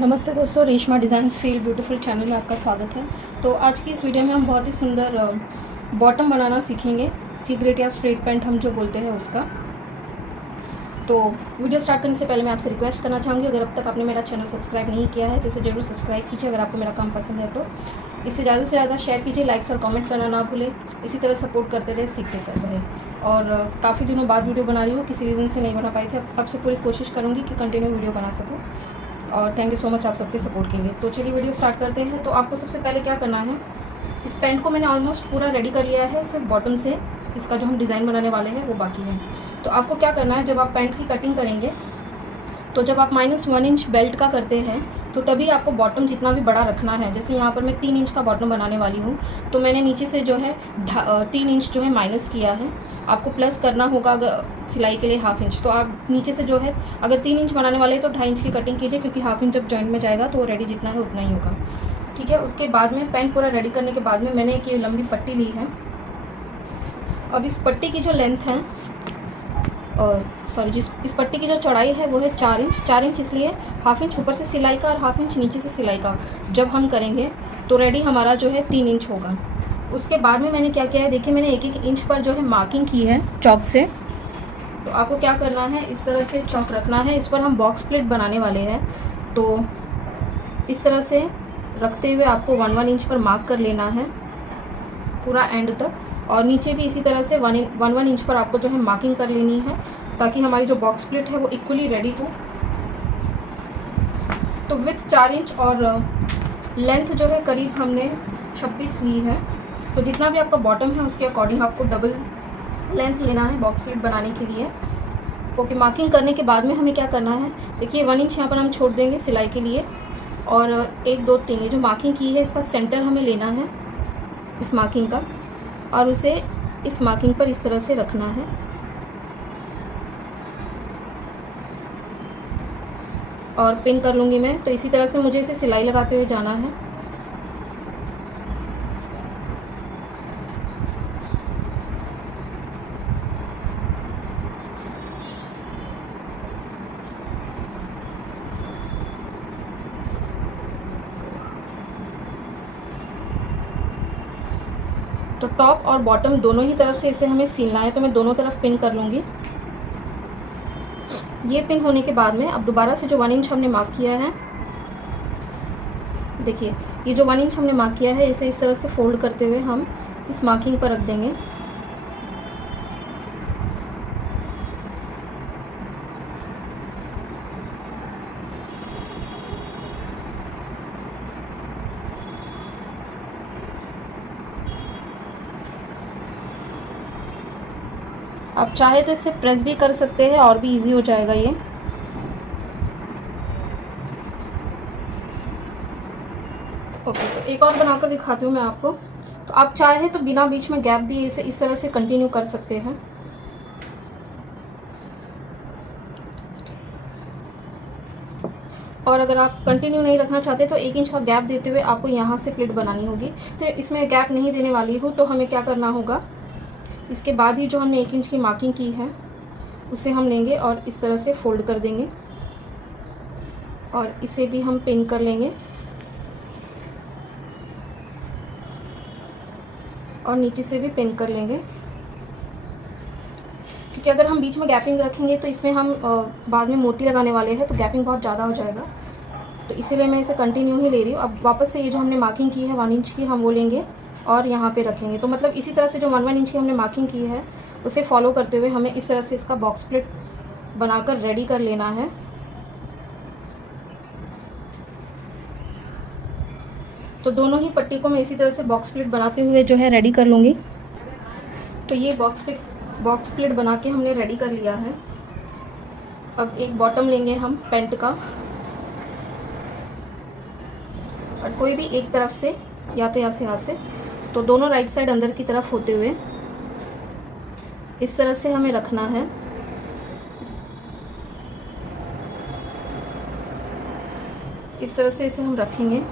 नमस्ते दोस्तों, Reshma designs feel beautiful channel में आपका स्वागत है। तो आज की इस वीडियो में हम बहुत ही सुंदर बॉटम बनाना सीखेंगे। सीक्रेट या स्ट्रेट पैंट हम जो बोलते हैं उसका। तो वीडियो स्टार्ट करने से पहले मैं आपसे रिक्वेस्ट करना चाहूँगी, अगर अब तक आपने मेरा चैनल सब्सक्राइब नहीं किया है तो इसे ज़रूर सब्सक्राइब कीजिए। अगर आपको मेरा काम पसंद है तो इसे ज़्यादा से ज़्यादा शेयर कीजिए, लाइक्स और कमेंट करना ना भूलें। इसी तरह सपोर्ट करते रहे, सीखते कर रहे। और काफ़ी दिनों बाद वीडियो बना रही हूँ, किसी रीज़न से नहीं बना पाई थी। अब से पूरी कोशिश करूँगी कि कंटिन्यू वीडियो बना सकूँ। और थैंक यू सो मच आप सबके सपोर्ट के लिए। तो चलिए वीडियो स्टार्ट करते हैं। तो आपको सबसे पहले क्या करना है, इस पैंट को मैंने ऑलमोस्ट पूरा रेडी कर लिया है, सिर्फ बॉटम से इसका जो हम डिज़ाइन बनाने वाले हैं वो बाकी है। तो आपको क्या करना है, जब आप पैंट की कटिंग करेंगे तो जब आप -1 इंच बेल्ट का करते हैं तो तभी आपको बॉटम जितना भी बड़ा रखना है। जैसे यहाँ पर मैं 3 इंच का बॉटम बनाने वाली हूँ, तो मैंने नीचे से जो है 3 इंच जो है माइनस किया है। आपको प्लस करना होगा अगर सिलाई के लिए 1/2 इंच। तो आप नीचे से जो है, अगर 3 इंच बनाने वाले हैं तो 2.5 इंच की कटिंग कीजिए, क्योंकि 1/2 इंच जब जॉइंट में जाएगा तो वो रेडी जितना है उतना ही होगा। ठीक है। उसके बाद में पैंट पूरा रेडी करने के बाद में मैंने एक ये लंबी पट्टी ली है। अब इस पट्टी की जो लेंथ है, इस पट्टी की जो चौड़ाई है वो है 4 इंच। 4 इंच इसलिए 1/2 इंच ऊपर से सिलाई का और 1/2 इंच नीचे से सिलाई का जब हम करेंगे तो रेडी हमारा जो है 3 इंच होगा। उसके बाद में मैंने क्या किया है, देखिए मैंने 1-1 इंच पर जो है मार्किंग की है चॉक से। तो आपको क्या करना है, इस तरह से चॉक रखना है। इस पर हम बॉक्स प्लेट बनाने वाले हैं, तो इस तरह से रखते हुए आपको 1-1 इंच पर मार्क कर लेना है पूरा एंड तक। और नीचे भी इसी तरह से 1-1 इंच पर आपको जो है मार्किंग कर लेनी है, ताकि हमारी जो बॉक्स प्लेट है वो इक्वली रेडी हो। तो विथ 4 इंच और लेंथ जो है करीब हमने 26 ली है। तो जितना भी आपका बॉटम है उसके अकॉर्डिंग आपको डबल लेंथ लेना है बॉक्स प्लेट बनाने के लिए। ओके। मार्किंग करने के बाद में हमें क्या करना है, देखिए 1 इंच यहाँ पर हम छोड़ देंगे सिलाई के लिए। और 1 2 3 ये जो मार्किंग की है इसका सेंटर हमें लेना है इस मार्किंग का, और उसे इस मार्किंग पर इस तरह से रखना है। और पिन कर लूँगी मैं। तो इसी तरह से मुझे इसे सिलाई लगाते हुए जाना है। तो टॉप और बॉटम दोनों ही तरफ से इसे हमें सिलना है, तो मैं दोनों तरफ पिन कर लूँगी। ये पिन होने के बाद में अब दोबारा से जो 1 इंच हमने मार्क किया है, देखिए ये जो 1 इंच हमने मार्क किया है इसे इस तरह से फोल्ड करते हुए हम इस मार्किंग पर रख देंगे। आप चाहे तो इसे प्रेस भी कर सकते हैं और भी इजी हो जाएगा ये। ओके। तो एक और बनाकर दिखाती हूँ मैं आपको। तो आप चाहे तो बिना बीच में गैप दिए इसे इस तरह से कंटिन्यू कर सकते हैं। और अगर आप कंटिन्यू नहीं रखना चाहते तो 1 इंच का गैप देते हुए आपको यहाँ से प्लेट बनानी होगी। तो इसमें गैप नहीं देने वाली हूँ, तो हमें क्या करना होगा, इसके बाद ही जो हमने 1 इंच की मार्किंग की है उसे हम लेंगे और इस तरह से फोल्ड कर देंगे, और इसे भी हम पिन कर लेंगे और नीचे से भी पिन कर लेंगे। क्योंकि अगर हम बीच में गैपिंग रखेंगे तो इसमें हम बाद में मोती लगाने वाले हैं, तो गैपिंग बहुत ज़्यादा हो जाएगा। तो इसीलिए मैं इसे कंटिन्यू ही ले रही हूँ। अब वापस से ये जो हमने मार्किंग की है 1 इंच की, हम वो लेंगे और यहाँ पे रखेंगे। तो मतलब इसी तरह से जो 1-1 इंच की हमने मार्किंग की है उसे फॉलो करते हुए हमें इस तरह से इसका बॉक्स प्लेट बनाकर रेडी कर लेना है। तो दोनों ही पट्टी को मैं इसी तरह से बॉक्स प्लेट बनाते हुए जो है रेडी कर लूँगी। तो ये बॉक्स प्लेट बना के हमने रेडी कर लिया है। अब एक बॉटम लेंगे हम पैंट का, और कोई भी एक तरफ से या तो यहाँ से, तो दोनों राइट साइड अंदर की तरफ होते हुए इस तरह से हमें रखना है। इस तरह से इसे हम रखेंगे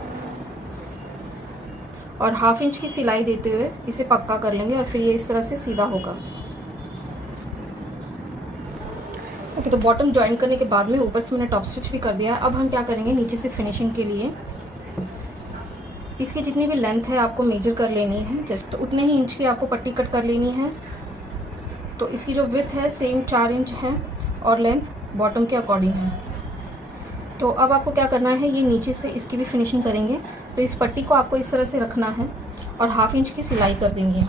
और 1/2 इंच की सिलाई देते हुए इसे पक्का कर लेंगे, और फिर ये इस तरह से सीधा होगा। ओके, तो बॉटम ज्वाइन करने के बाद में ऊपर से मैंने टॉप स्टिच भी कर दिया है। अब हम क्या करेंगे, नीचे से फिनिशिंग के लिए इसकी जितनी भी लेंथ है आपको मेजर कर लेनी है, जस्ट तो उतने ही इंच की आपको पट्टी कट कर लेनी है। तो इसकी जो विड्थ है सेम 4 इंच है और लेंथ बॉटम के अकॉर्डिंग है। तो अब आपको क्या करना है, ये नीचे से इसकी भी फिनिशिंग करेंगे। तो इस पट्टी को आपको इस तरह से रखना है और 1/2 इंच की सिलाई कर देंगे।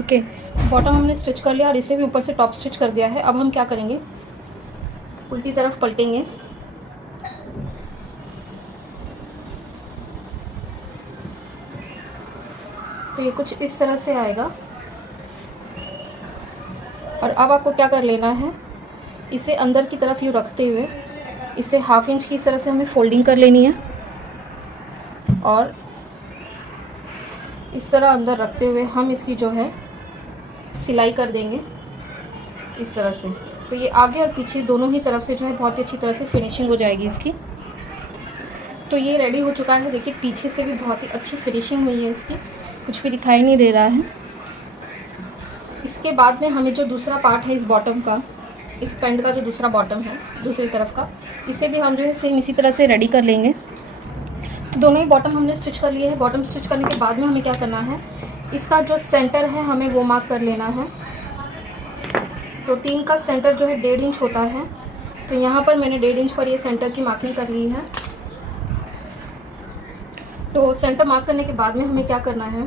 ओके, बॉटम हमने स्टिच कर लिया और इसे भी ऊपर से टॉप स्टिच कर दिया है। अब हम क्या करेंगे, उल्टी तरफ पलटेंगे। तो ये कुछ इस तरह से आएगा। और अब आपको क्या कर लेना है, इसे अंदर की तरफ यूँ रखते हुए इसे 1/2 इंच की इस तरह से हमें फोल्डिंग कर लेनी है और इस तरह अंदर रखते हुए हम इसकी जो है सिलाई कर देंगे इस तरह से। तो ये आगे और पीछे दोनों ही तरफ से जो है बहुत ही अच्छी तरह से फिनिशिंग हो जाएगी इसकी। तो ये रेडी हो चुका है। देखिए पीछे से भी बहुत ही अच्छी फिनिशिंग हुई है इसकी, कुछ भी दिखाई नहीं दे रहा है। इसके बाद में हमें जो दूसरा पार्ट है इस बॉटम का, इस पैंट का जो दूसरा बॉटम है दूसरी तरफ का, इसे भी हम जो है सेम इसी तरह से रेडी कर लेंगे। तो दोनों ही बॉटम हमने स्टिच कर लिए हैं। बॉटम स्टिच करने के बाद में हमें क्या करना है, इसका जो सेंटर है हमें वो मार्क कर लेना है। तो 3 का सेंटर जो है 1.5 इंच होता है। तो यहाँ पर मैंने 1.5 इंच पर ये सेंटर की मार्किंग कर ली है। तो सेंटर मार्क करने के बाद में हमें क्या करना है,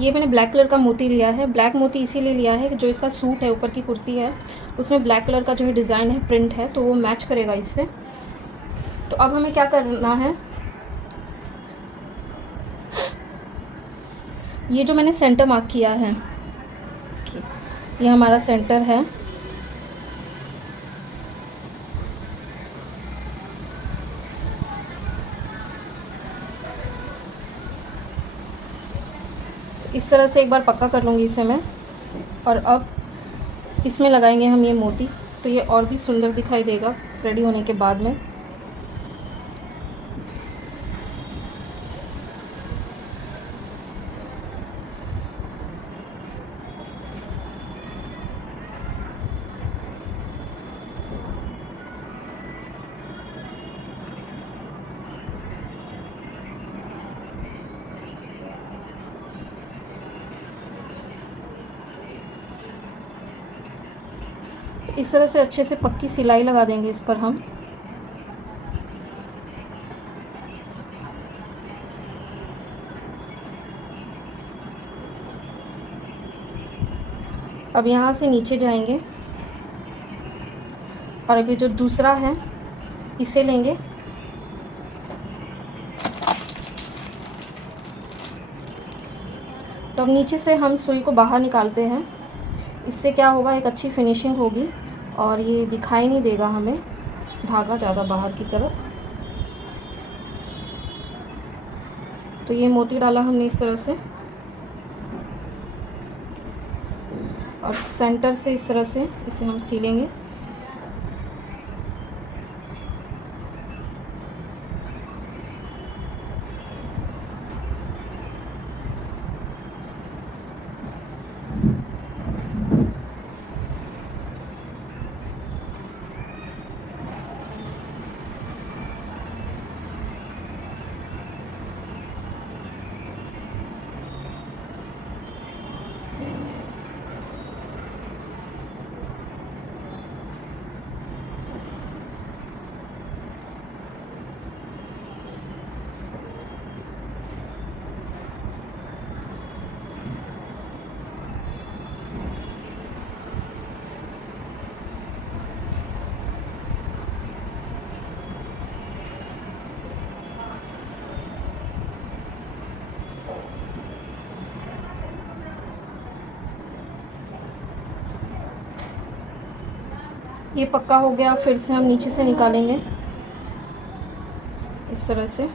ये मैंने ब्लैक कलर का मोती लिया है। ब्लैक मोती इसीलिए लिया है कि जो इसका सूट है, ऊपर की कुर्ती है, उसमें ब्लैक कलर का जो है डिज़ाइन है, प्रिंट है, तो वो मैच करेगा इससे। तो अब हमें क्या करना है, ये जो मैंने सेंटर मार्क किया है, ये हमारा सेंटर है। इस तरह से एक बार पक्का कर लूँगी इसे मैं। और अब इसमें लगाएंगे हम ये मोती, तो ये और भी सुंदर दिखाई देगा रेडी होने के बाद में। इस तरह से अच्छे से पक्की सिलाई लगा देंगे इस पर हम। अब यहाँ से नीचे जाएंगे और अभी जो दूसरा है इसे लेंगे, तो अब नीचे से हम सुई को बाहर निकालते हैं। इससे क्या होगा, एक अच्छी फिनिशिंग होगी और ये दिखाई नहीं देगा हमें धागा ज़्यादा बाहर की तरफ। तो ये मोती डाला हमने इस तरह से और सेंटर से इस तरह से इसे हम सीलेंगे। ये पक्का हो गया। फिर से हम नीचे से निकालेंगे इस तरह से।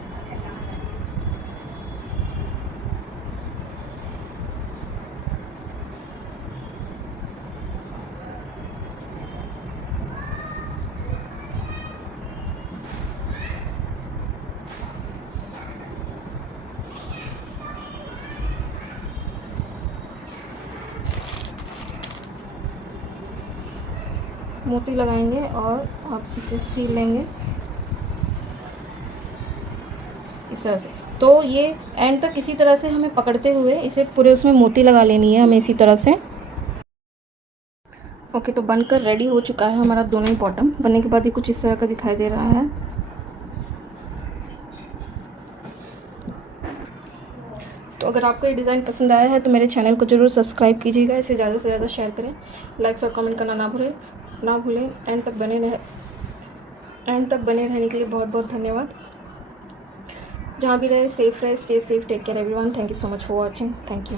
मोती लगाएंगे और आप इसे सील लेंगे इस तरह से। तो ये एंड तक इसी तरह से हमें पकड़ते हुए इसे पूरे उसमें मोती लगा लेनी है हमें इसी तरह से। ओके, तो बनकर रेडी हो चुका है हमारा दोनों ही बॉटम। बनने के बाद ये कुछ इस तरह का दिखाई दे रहा है। तो अगर आपको ये डिज़ाइन पसंद आया है तो मेरे चैनल को ज़रूर सब्सक्राइब कीजिएगा, इसे ज़्यादा से ज़्यादा शेयर करें, लाइक्स और कमेंट करना ना भूलें। एंड तक बने रहने के लिए बहुत बहुत धन्यवाद। जहाँ भी रहे सेफ रहे, stay safe, take care everyone. Thank you so much for watching. Thank you.